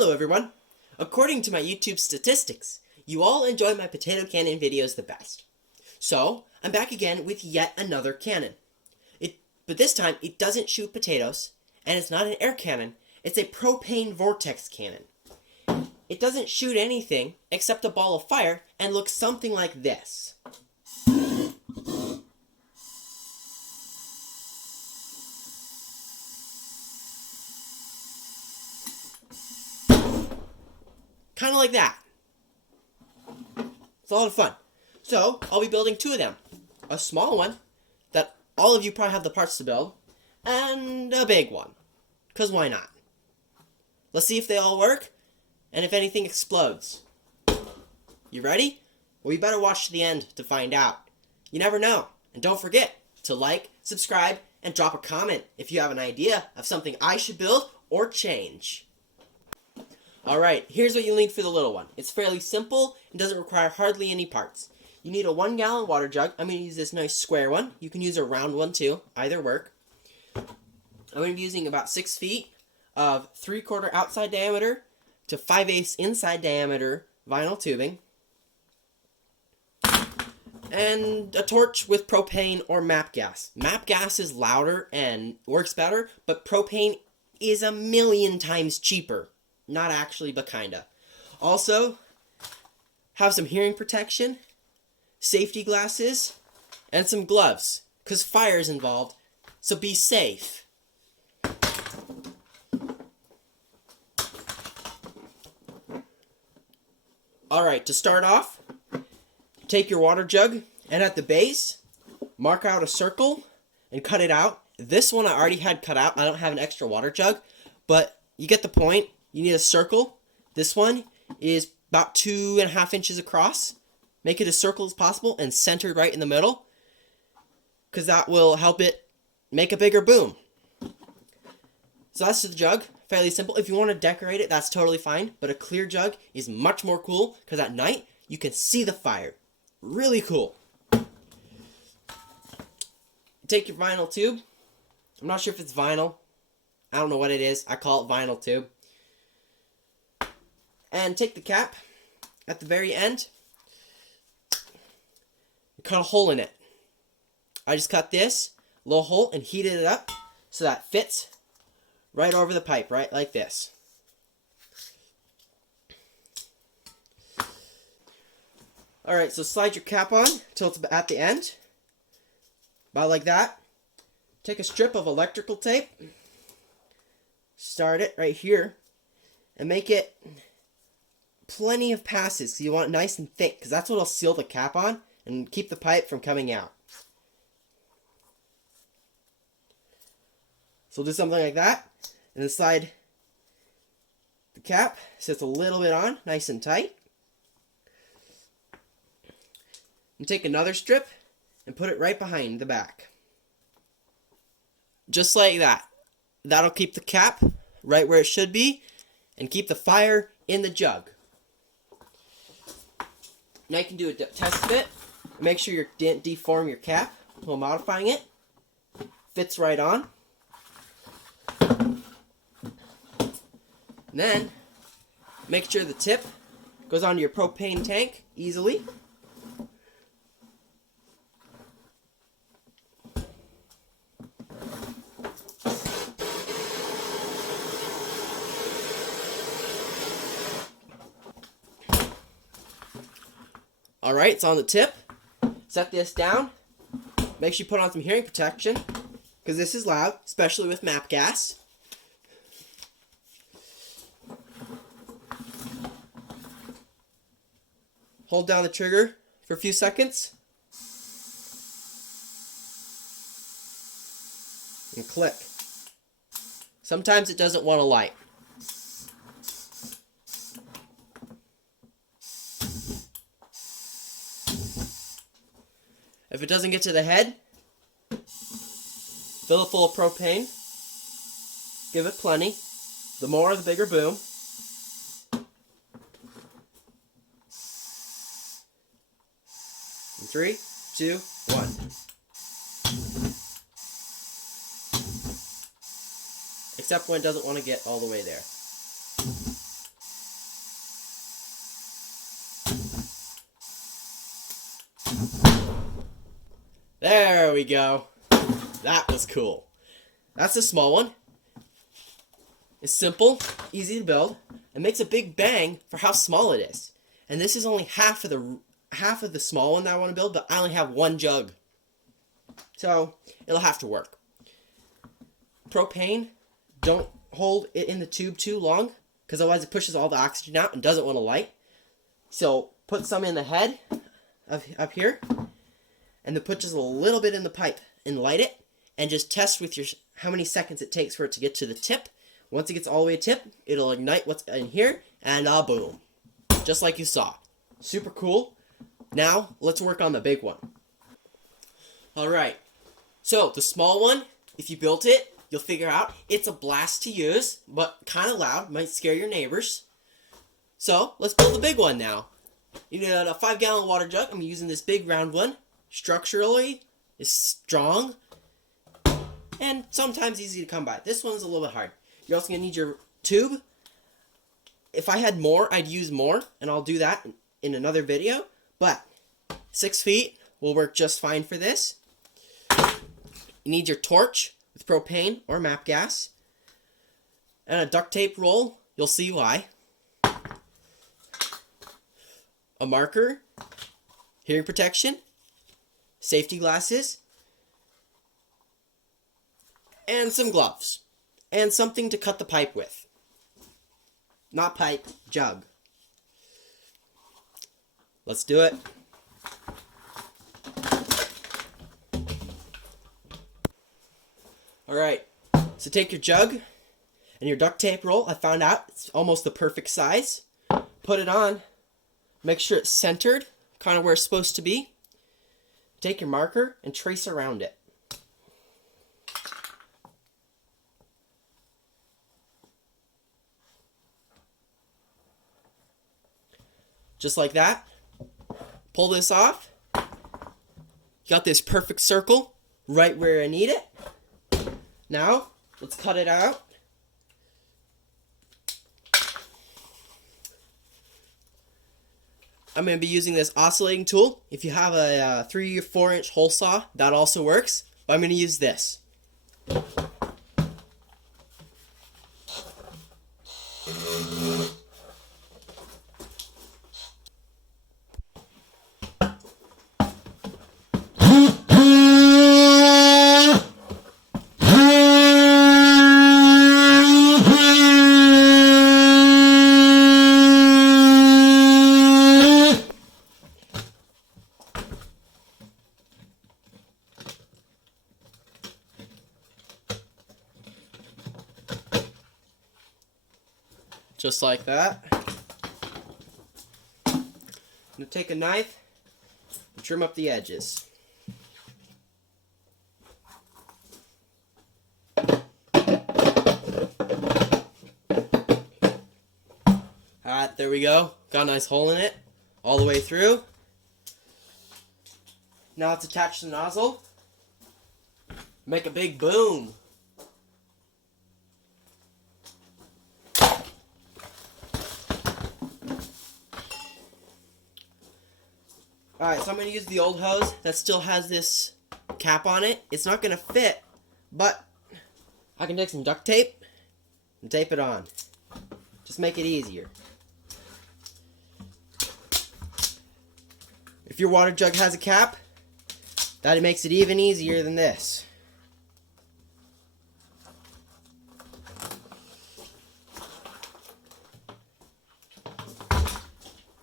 Hello everyone! According to my YouTube statistics, you all enjoy my potato cannon videos the best. So, I'm back again with yet another cannon. But this time, it doesn't shoot potatoes, and it's not an air cannon, it's a propane vortex cannon. It doesn't shoot anything except a ball of fire and looks something like this. Kind of like that. It's a lot of fun. So, I'll be building two of them. A small one, that all of you probably have the parts to build, and a big one. Because why not? Let's see if they all work, and if anything explodes. You ready? Well, you better watch to the end to find out. You never know. And don't forget to like, subscribe, and drop a comment if you have an idea of something I should build or change. Alright, here's what you'll need for the little one. It's fairly simple and doesn't require hardly any parts. You need a 1-gallon water jug. I'm going to use this nice square one. You can use a round one too. Either work. I'm going to be using about 6 feet of 3/4 outside diameter to 5/8 inside diameter vinyl tubing. And a torch with propane or MAP gas. MAP gas is louder and works better, but propane is a million times cheaper. Not actually, but kinda. Also, have some hearing protection, safety glasses, and some gloves, because fire's involved, so be safe. Alright, to start off, take your water jug, and at the base, mark out a circle, and cut it out. This one I already had cut out. I don't have an extra water jug, but you get the point. You need a circle. This one is about 2.5 inches across. Make it as circle as possible and centered right in the middle, because that will help it make a bigger boom. So that's the jug. Fairly simple. If you want to decorate it, that's totally fine, but a clear jug is much more cool, because at night you can see the fire. Really cool. Take your vinyl tube. I'm not sure if it's vinyl. I don't know what it is. I call it vinyl tube. And take the cap at the very end and cut a hole in it. I just cut this little hole and heated it up so that fits right over the pipe, right like this. Alright, so slide your cap on till it's at the end. About like that. Take a strip of electrical tape. Start it right here. And make it plenty of passes, because you want it nice and thick, because that's what will seal the cap on and keep the pipe from coming out. So we'll do something like that, and then slide the cap so it's a little bit on, nice and tight. And take another strip and put it right behind the back. Just like that. That'll keep the cap right where it should be and keep the fire in the jug. Now you can do a test fit. Make sure you didn't deform your cap while modifying it. Fits right on. And then, make sure the tip goes onto your propane tank easily. Alright, it's on the tip. Set this down. Make sure you put on some hearing protection, because this is loud, especially with MAP gas. Hold down the trigger for a few seconds. And click. Sometimes it doesn't want to light. If it doesn't get to the head, fill it full of propane. Give it plenty. The more, the bigger boom. In 3, 2, 1. Except when it doesn't want to get all the way there. There we go. That was cool. That's a small one. It's simple, easy to build, and makes a big bang for how small it is. And this is only half of the small one that I want to build, but I only have one jug. So, it'll have to work. Propane, don't hold it in the tube too long, because otherwise it pushes all the oxygen out and doesn't want to light. So, put some in the head up here, and then put just a little bit in the pipe and light it, and just test with how many seconds it takes for it to get to the tip. Once it gets all the way to tip, it'll ignite what's in here, and boom. Just like you saw. Super cool. Now, let's work on the big one. Alright, so the small one, if you built it, you'll figure out it's a blast to use, but kind of loud, might scare your neighbors. So, let's build the big one now. You need a 5-gallon water jug. I'm using this big round one. Structurally, it's strong, and sometimes easy to come by. This one's a little bit hard. You're also going to need your tube. If I had more, I'd use more, and I'll do that in another video. But 6 feet will work just fine for this. You need your torch with propane or MAP gas. And a duct tape roll. You'll see why. A marker. Hearing protection. Safety glasses. And some gloves. And something to cut the pipe with. Not pipe, jug. Let's do it. Alright, so take your jug and your duct tape roll. I found out it's almost the perfect size. Put it on. Make sure it's centered, kind of where it's supposed to be. Take your marker and trace around it. Just like that. Pull this off. You got this perfect circle right where I need it. Now, let's cut it out. I'm going to be using this oscillating tool. If you have a 3 or 4 inch hole saw, that also works. But I'm going to use this. Just like that. I'm going to take a knife and trim up the edges. Alright, there we go. Got a nice hole in it all the way through. Now let's attach the nozzle. Make a big boom. Alright, so I'm going to use the old hose that still has this cap on it. It's not going to fit, but I can take some duct tape and tape it on. Just make it easier. If your water jug has a cap, that makes it even easier than this.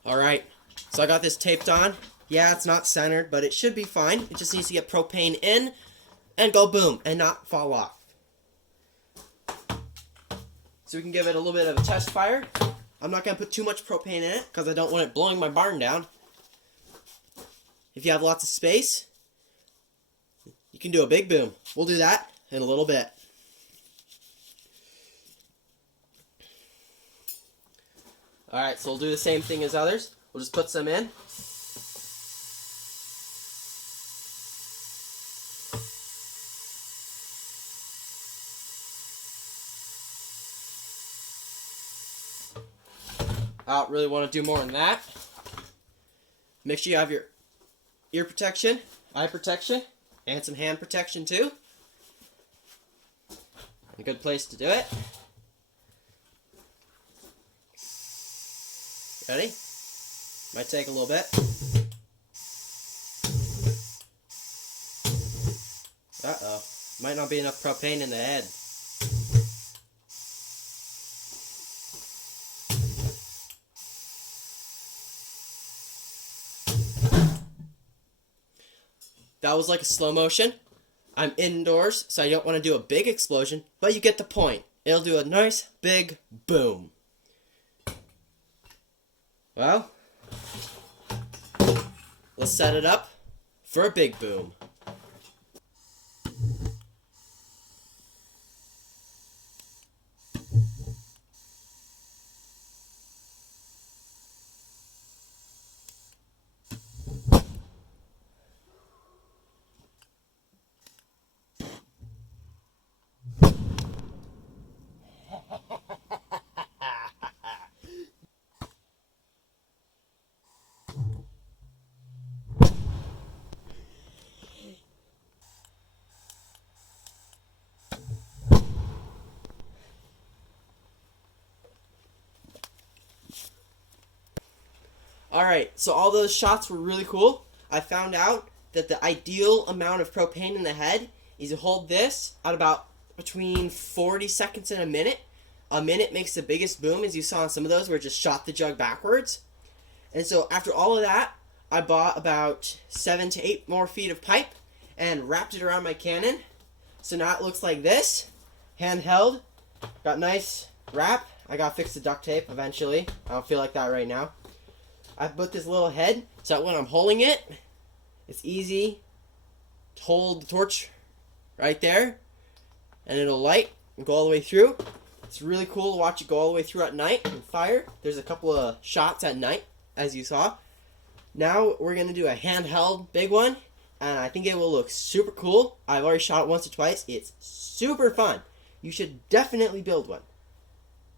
Alright, so I got this taped on. Yeah, it's not centered, but it should be fine. It just needs to get propane in and go boom and not fall off. So we can give it a little bit of a test fire. I'm not going to put too much propane in it because I don't want it blowing my barn down. If you have lots of space, you can do a big boom. We'll do that in a little bit. Alright, so we'll do the same thing as others. We'll just put some in. I don't really want to do more than that. Make sure you have your ear protection, eye protection. And some hand protection too. A good place to do it. Ready? Might take a little bit. Uh-oh. Might not be enough propane in the head. That was like a slow motion. I'm indoors, so I don't want to do a big explosion, but you get the point. It'll do a nice big boom. Well, let's set it up for a big boom. Alright, so all those shots were really cool. I found out that the ideal amount of propane in the head is to hold this at about between 40 seconds and a minute. A minute makes the biggest boom, as you saw in some of those where it just shot the jug backwards. And so after all of that, I bought about 7 to 8 more feet of pipe and wrapped it around my cannon. So now it looks like this. Handheld. Got nice wrap. I gotta fix the duct tape eventually. I don't feel like that right now. I put this little head so that when I'm holding it, it's easy to hold the torch right there and it'll light and go all the way through. It's really cool to watch it go all the way through at night and fire. There's a couple of shots at night, as you saw. Now we're going to do a handheld big one, and I think it will look super cool. I've already shot it once or twice. It's super fun. You should definitely build one.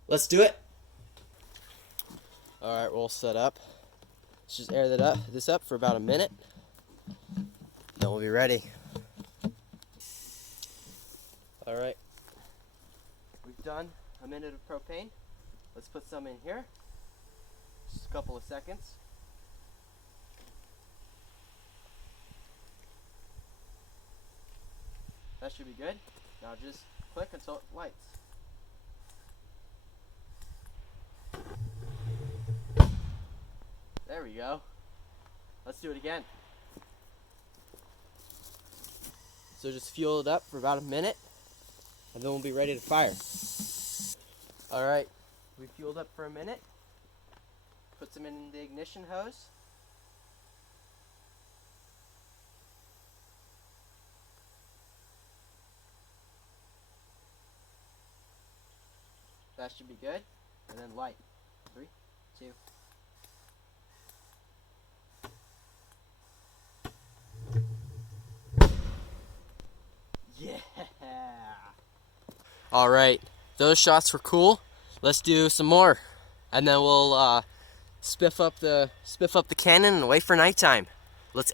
Let's do it. Alright, we're all set up. Let's just air this up for about a minute. Then we'll be ready. Alright. We've done a minute of propane. Let's put some in here. Just a couple of seconds. That should be good. Now just click until it lights. There we go. Let's do it again. So just fuel it up for about a minute, and then we'll be ready to fire. Alright, we fueled up for a minute. Put some in the ignition hose. That should be good. And then light. 3, 2. Yeah. All right, those shots were cool. Let's do some more, and then we'll spiff up the cannon and wait for nighttime. Let's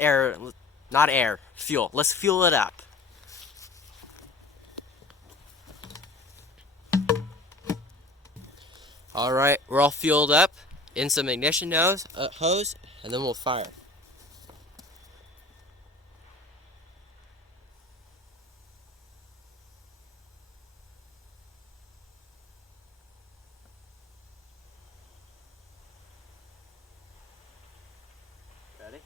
fuel. Let's fuel it up. All right, we're all fueled up in some ignition hose, and then we'll fire. Ready?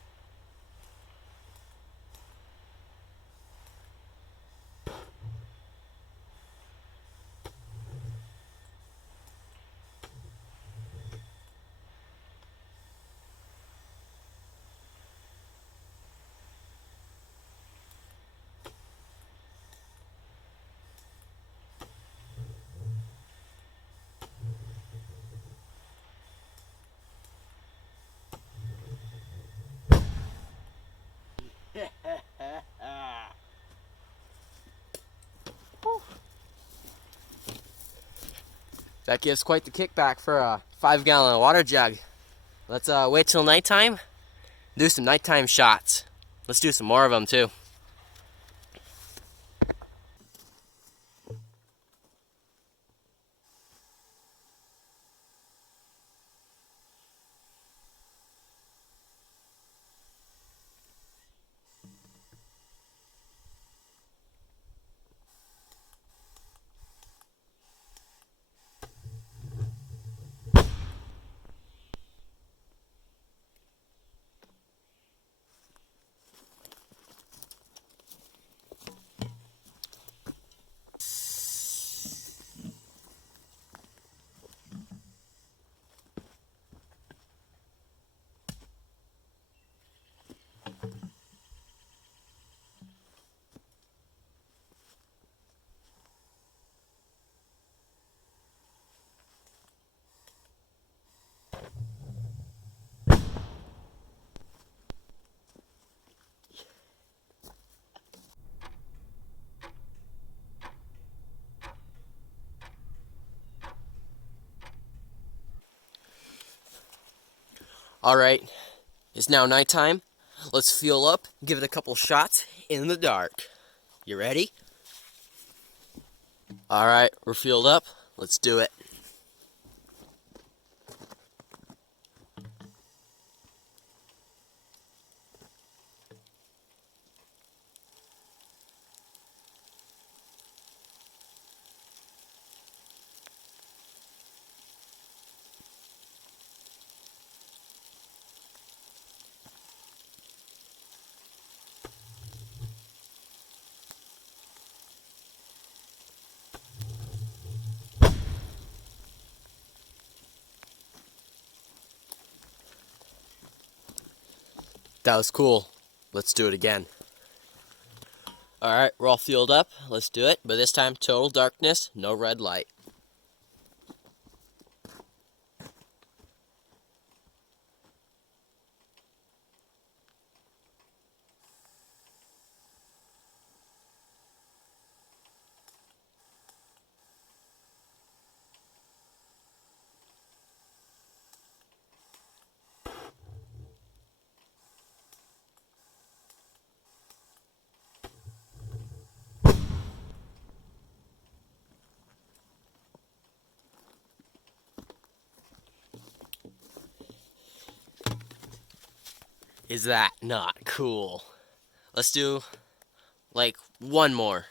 That gives quite the kickback for a 5-gallon water jug. Let's wait till nighttime, do some nighttime shots. Let's do some more of them too. Alright, it's now nighttime. Let's fuel up, give it a couple shots in the dark. You ready? Alright, we're fueled up. Let's do it. That was cool. Let's do it again. Alright, we're all fueled up. Let's do it. But this time, total darkness, no red light. Is that not cool? Let's do, like, one more.